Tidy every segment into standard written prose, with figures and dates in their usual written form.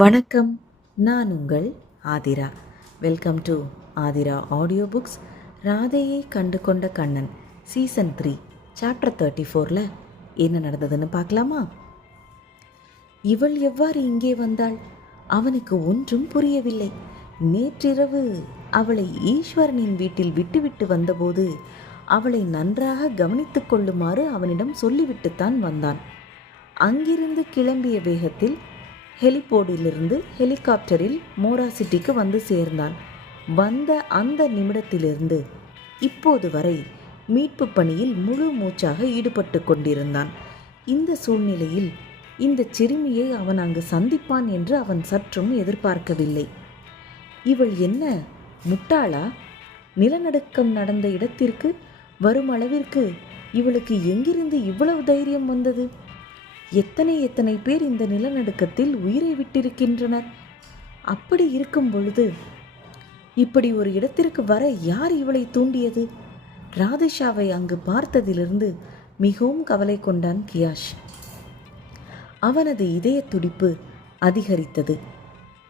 வணக்கம். நான் உங்கள் Aadhira. Welcome to Aadhira audio books. ராதையை கண்டு கொண்ட கண்ணன் சீசன் 3 சாப்டர் 34 என்ன நடந்ததுன்னு பார்க்கலாமா? இவள் எவ்வாறு இங்கே வந்தாள்? அவனுக்கு ஒன்றும் புரியவில்லை. நேற்றிரவு அவளை ஈஸ்வரனின் வீட்டில் விட்டுவிட்டு வந்தபோது அவளை நன்றாக கவனித்து கொள்ளுமாறு அவனிடம் சொல்லிவிட்டுத்தான் வந்தான். அங்கிருந்து கிளம்பிய வேகத்தில் ஹெலிபோர்டிலிருந்து ஹெலிகாப்டரில் மோரா சிட்டிக்கு வந்து சேர்ந்தான். வந்த அந்த நிமிடத்திலிருந்து இப்போது வரை மீட்பு பணியில் முழு மூச்சாக ஈடுபட்டு கொண்டிருந்தான். இந்த சூழ்நிலையில் இந்த சிறுமியை அவன் அங்கு சந்திப்பான் என்று அவன் சற்றும் எதிர்பார்க்கவில்லை. இவள் என்ன முட்டாளா? நிலநடுக்கம் நடந்த இடத்திற்கு வரும் அளவிற்கு இவளுக்கு எங்கிருந்து இவ்வளவு தைரியம் வந்தது? எத்தனை பேர் இந்த நிலநடுக்கத்தில் உயிரை விட்டிருக்கின்றனர். அப்படி இருக்கும் பொழுது இப்படி ஒரு இடத்திற்கு வர யார் இவளை தூண்டியது? ராதிஷாவை அங்கு பார்த்ததிலிருந்து மிகவும் கவலை கொண்டான் கியாஷ். அவனது இதய துடிப்பு அதிகரித்தது.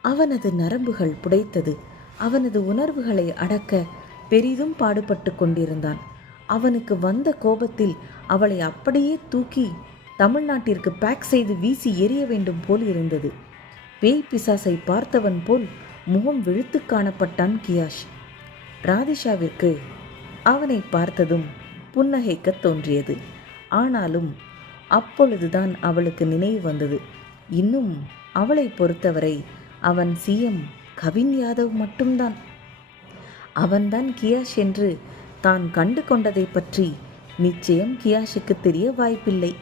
அவனது நரம்புகள் புடைத்தது. அவனது உணர்வுகளை அடக்க பெரிதும் பாடுபட்டு கொண்டிருந்தான். அவனுக்கு வந்த கோபத்தில் அவளை அப்படியே தூக்கி தமிழ்நாட்டிற்கு பேக் செய்து வீசி எறிய வேண்டும் போல் இருந்தது. பேய் பிசாசை பார்த்தவன் போல் முகம் விழுத்து காணப்பட்டான் கியாஷ். ராதிஷாவிற்கு அவனை பார்த்ததும் புன்னகைக்க தோன்றியது. ஆனாலும் அப்பொழுதுதான் அவளுக்கு நினைவு வந்தது, இன்னும் அவளை பொறுத்தவரை அவன் சிஎம் கவின் யாதவ் மட்டும்தான். அவன்தான் கியாஷ் என்று தான் கண்டு கொண்டதை பற்றி நிச்சயம் கியாஷுக்கு தெரிய வாய்ப்பில்லை.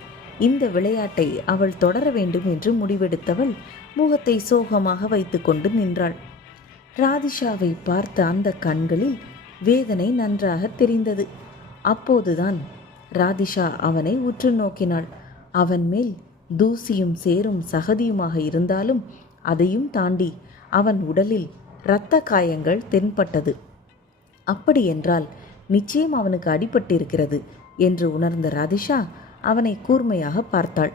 இந்த விளையாட்டை அவள் தொடர வேண்டும் என்று முடிவெடுத்தவள் முகத்தை சோகமாக வைத்து கொண்டு நின்றாள். ராதிஷாவை பார்த்த அந்த கண்களில் வேதனை நன்றாக தெரிந்தது. அப்போதுதான் ராதிஷா அவனை உற்று நோக்கினாள். அவன் மேல் தூசியும் சேரும் சகதியுமாக இருந்தாலும் அதையும் தாண்டி அவன் உடலில் இரத்த காயங்கள் தென்பட்டது. அப்படியென்றால் நிச்சயம் அவனுக்கு அடிபட்டிருக்கிறது என்று உணர்ந்த ராதிஷா அவனை கூர்மையாக பார்த்தாள்.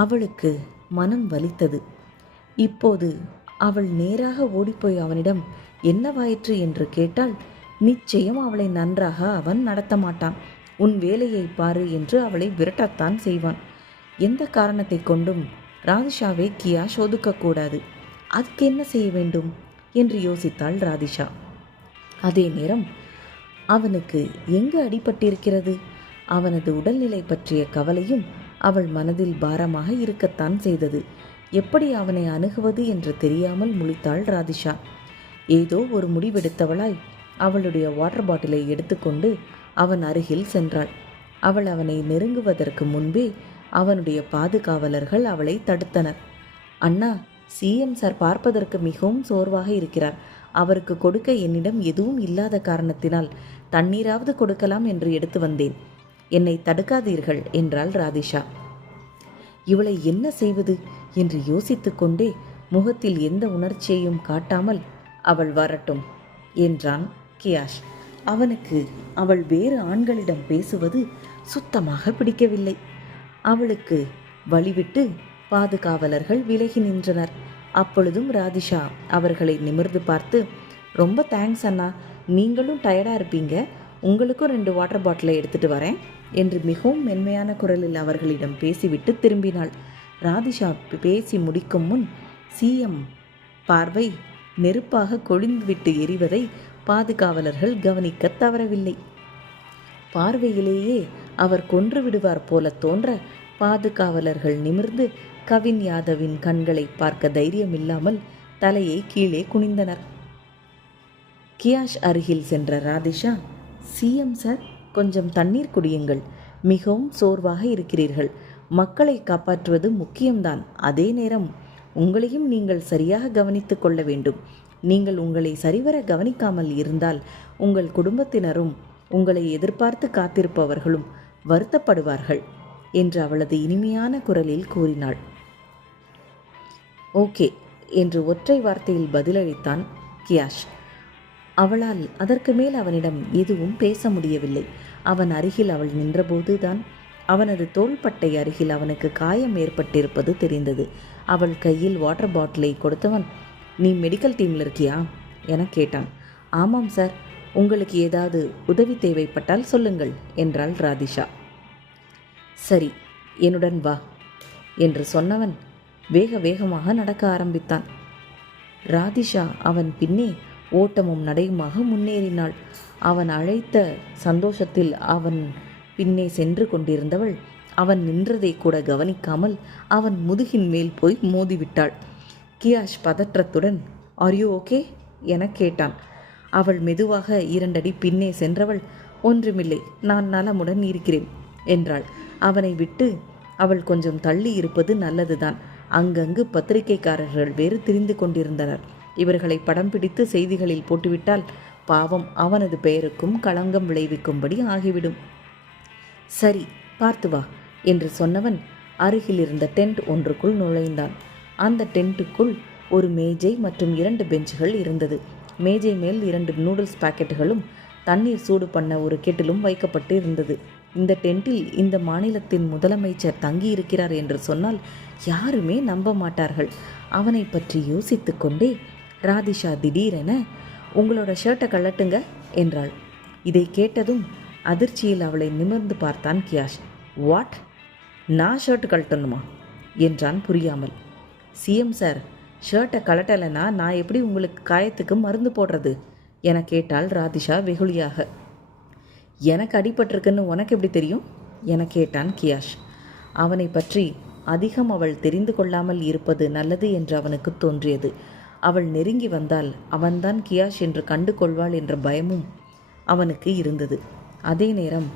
அவளுக்கு மனம் வலித்தது. இப்போது அவள் நேராக ஓடிப்போய் அவனிடம் என்னவாயிற்று என்று கேட்டால் நிச்சயம் அவளை நன்றாக அவன் நடத்த மாட்டான். உன் வேலையை பாரு என்று அவளை விரட்டத்தான் செய்வான். எந்த காரணத்தை கொண்டும் ராதிஷாவை கியாஷ் ஒதுக்கக்கூடாது. அதுக்கு என்ன செய்ய வேண்டும் என்று யோசித்தாள் ராதிஷா. அதே நேரம் அவனுக்கு எங்கு அடிபட்டிருக்கிறது? அவனது உடல்நிலை பற்றிய கவலையும் அவள் மனதில் பாரமாக இருக்கத்தான் செய்தது. எப்படி அவனை அணுகுவது என்று தெரியாமல் முழித்தாள் ராதிஷா. ஏதோ ஒரு முடிவெடுத்தவளாய் அவளுடைய வாட்டர் பாட்டிலை எடுத்துக்கொண்டு அவன் அருகில் சென்றாள். அவள் அவனை நெருங்குவதற்கு முன்பே அவனுடைய பாதுகாவலர்கள் அவளை தடுத்தனர். அண்ணா, சிஎம் சார் பார்ப்பதற்கு மிகவும் சோர்வாக இருக்கிறார். அவருக்கு கொடுக்க என்னிடம் எதுவும் இல்லாத காரணத்தினால் தண்ணீராவது கொடுக்கலாம் என்று எடுத்து வந்தேன். என்னை தடுக்காதீர்கள் என்றாள் ராதிஷா. இவளை என்ன செய்வது என்று யோசித்து கொண்டே முகத்தில் எந்த உணர்ச்சியையும் காட்டாமல் அவள் வரட்டும் என்றான் கியாஷ். அவனுக்கு அவள் வேறு ஆண்களிடம் பேசுவது சுத்தமாக பிடிக்கவில்லை. அவளுக்கு வழிவிட்டு பாதுகாவலர்கள் விலகி நின்றனர். அப்பொழுதும் ராதிஷா அவர்களை நிமிர்ந்து பார்த்து, ரொம்ப தேங்க்ஸ் அண்ணா, நீங்களும் டயர்டாக இருப்பீங்க, உங்களுக்கும் 2 வாட்டர் பாட்டிலை எடுத்துகிட்டு வரேன் என்று மிகவும் மென்மையான குரலில் அவர்களிடம் பேசிவிட்டு திரும்பினாள். ராதிஷா பேசி முடிக்கும் முன் சிஎம் பார்வை நெருப்பாக கொழுந்துவிட்டு எரிவதை பாதுகாவலர்கள் கவனிக்க தவறவில்லை. பார்வையிலேயே அவர் கொன்று விடுவார் போல தோன்ற பாதுகாவலர்கள் நிமிர்ந்து கவின் யாதவின் கண்களை பார்க்க தைரியமில்லாமல் தலையை கீழே குனிந்தனர். கியாஷ் அருகில் சென்ற ராதிஷா, சிஎம் சார், கொஞ்சம் தண்ணீர் குடியுங்கள். மிகவும் சோர்வாக இருக்கிறீர்கள். மக்களை காப்பாற்றுவது முக்கியம்தான். அதே நேரம் உங்களையும் நீங்கள் சரியாக கவனித்து கொள்ள வேண்டும். நீங்கள் உங்களை சரிவர கவனிக்காமல் இருந்தால் உங்கள் குடும்பத்தினரும் உங்களை எதிர்பார்த்து காத்திருப்பவர்களும் வருத்தப்படுவார்கள் என்று அவளது இனிமையான குரலில் கூறினாள். ஓகே என்று ஒற்றை வார்த்தையில் பதிலளித்தான் கியாஷ். அவளால் அதற்கு மேல் அவனிடம் எதுவும் பேச முடியவில்லை. அவன் அருகில் அவள் நின்றபோதுதான் அவனது தோள்பட்டை அருகில் அவனுக்கு காயம் ஏற்பட்டிருப்பது தெரிந்தது. அவள் கையில் வாட்டர் பாட்டிலை கொடுத்தவன், நீ மெடிக்கல் டீமில் இருக்கியா என கேட்டான். ஆமாம் சார், உங்களுக்கு ஏதாவது உதவி தேவைப்பட்டால் சொல்லுங்கள் என்றாள் ராதிஷா. சரி, என்னுடன் வா என்று சொன்னவன் வேக வேகமாக நடக்க ஆரம்பித்தான். ராதிஷா அவன் பின்னே ஓட்டமும் நடையுமாக முன்னேறினாள். அவன் அழைத்த சந்தோஷத்தில் அவன் பின்னே சென்று கொண்டிருந்தவள் அவன் நின்றதை கூட கவனிக்காமல் அவன் முதுகின் மேல் போய் மோதிவிட்டாள். கியாஷ் பதற்றத்துடன், ஆர் யூ ஓகே என கேட்டான். அவள் மெதுவாக 2 அடி பின்னே சென்றவள், ஒன்றுமில்லை, நான் நலமுடன் இருக்கிறேன் என்றாள். அவனை விட்டு அவள் கொஞ்சம் தள்ளி இருப்பது நல்லதுதான். அங்கங்கு பத்திரிகைக்காரர்கள் வேறு திரிந்து கொண்டிருந்தனர். இவர்களை படம் பிடித்து செய்திகளில் போட்டுவிட்டால் பாவம் அவனது பெயருக்கும் களங்கம் விளைவிக்கும்படி ஆகிவிடும். சரி, பார்த்து வா என்று சொன்னவன் அருகில் இருந்த டென்ட் ஒன்றுக்குள் நுழைந்தான். அந்த டென்ட்டுக்குள் ஒரு மேஜை மற்றும் 2 பெஞ்சுகள் இருந்தது. மேஜை மேல் 2 நூடுல்ஸ் பாக்கெட்டுகளும் தண்ணீர் சூடு பண்ண ஒரு கெட்டிலும் வைக்கப்பட்டு இருந்தது. இந்த டென்ட்டில் இந்த மாநிலத்தின் முதலமைச்சர் தங்கியிருக்கிறார் என்று சொன்னால் யாருமே நம்ப மாட்டார்கள். அவனை பற்றி யோசித்து கொண்டே ராதிஷா திடீரென, உங்களோட ஷர்ட்டை கழட்டுங்க என்றாள். இதை கேட்டதும் அதிர்ச்சியில் அவளை நிமிர்ந்து பார்த்தான் கியாஷ். வாட், நான் ஷர்ட் கழட்டணுமா என்றான் புரியாமல். சிஎம் சார், ஷர்ட்டை கழட்டலைன்னா நான் எப்படி உங்களுக்கு காயத்துக்கு மருந்து போடுறது என கேட்டாள் ராதிஷா வெகுளியாக. எனக்கு அடிபட்டிருக்குன்னு உனக்கு எப்படி தெரியும் என கேட்டான் கியாஷ். அவனை பற்றி அதிகம் அவள் தெரிந்து கொள்ளாமல் இருப்பது நல்லது என்று அவனுக்கு தோன்றியது. அவள் நெருங்கி வந்தால் அவன்தான் கியாஷ் என்று கண்டு கொள்வாள் என்ற பயமும் அவனுக்கு இருந்தது. அதே நேரம்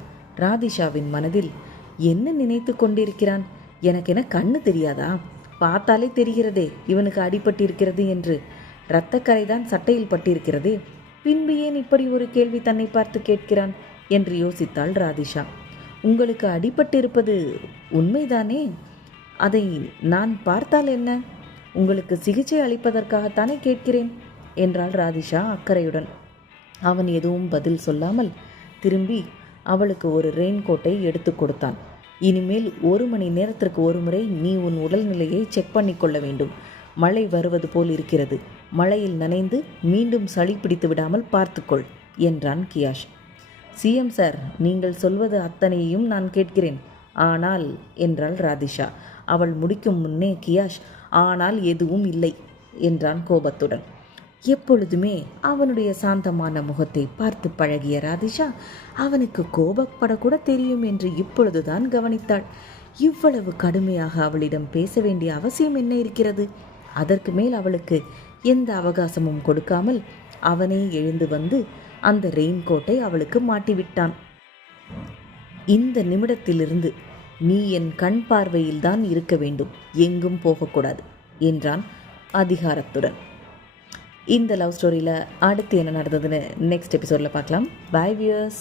ராதிஷாவின் மனதில் என்ன நினைத்து கொண்டிருக்கிறான், எனக்கென கண்ணு தெரியாதா, பார்த்தாலே தெரிகிறதே இவனுக்கு அடிபட்டிருக்கிறது என்று, இரத்தக்கரை தான் சட்டையில் பட்டிருக்கிறதே, பின்பு ஏன் இப்படி ஒரு கேள்வி தன்னை பார்த்து கேட்கிறான் என்று யோசித்தாள் ராதிஷா. உங்களுக்கு அடிபட்டிருப்பது உண்மைதானே, அதை நான் பார்த்தால் என்ன, உங்களுக்கு சிகிச்சை அளிப்பதற்காகத்தானே கேட்கிறேன் என்றாள் ராதிஷா அக்கறையுடன். அவன் எதுவும் பதில் சொல்லாமல் திரும்பி அவளுக்கு ஒரு ரெயின்கோட்டை எடுத்து கொடுத்தான். இனிமேல் 1 மணி நேரத்திற்கு ஒரு முறை நீ உன் உடல்நிலையை செக் பண்ணி கொள்ள வேண்டும். மழை வருவது போல் இருக்கிறது, மழையில் நனைந்து மீண்டும் சளி பிடித்து விடாமல் பார்த்துக்கொள் என்றான் கியாஷ். சிஎம் சார், நீங்கள் சொல்வது அத்தனையும் நான் கேட்கிறேன், ஆனால் என்றாள் ராதிஷா. அவள் முடிக்கும் முன்னே கியாஷ், ஆனால் எதுவும் இல்லை என்றான் கோபத்துடன். எப்பொழுதுமே அவனுடைய சாந்தமான முகத்தை பார்த்து பழகிய ராதிஷா அவனுக்கு கோபப்படக்கூட தெரியும் என்று இப்பொழுதுதான் கவனித்தாள். இவ்வளவு கடுமையாக அவளிடம் பேச வேண்டிய அவசியம் என்ன இருக்கிறது? அதற்கு மேல் அவளுக்கு எந்த அவகாசமும் கொடுக்காமல் அவனே எழுந்து வந்து அந்த ரெயின்கோட்டை அவளுக்கு மாட்டிவிட்டான். இந்த நிமிடத்திலிருந்து நீ என் கண் பார்வையில்தான் இருக்க வேண்டும், எங்கும் போகக்கூடாது என்றான் அதிகாரத்துடன். இந்த லவ் ஸ்டோரியில் அடுத்து என்ன நடந்ததுன்னு நெக்ஸ்ட் எபிசோடில் பார்க்கலாம். Bye viewers.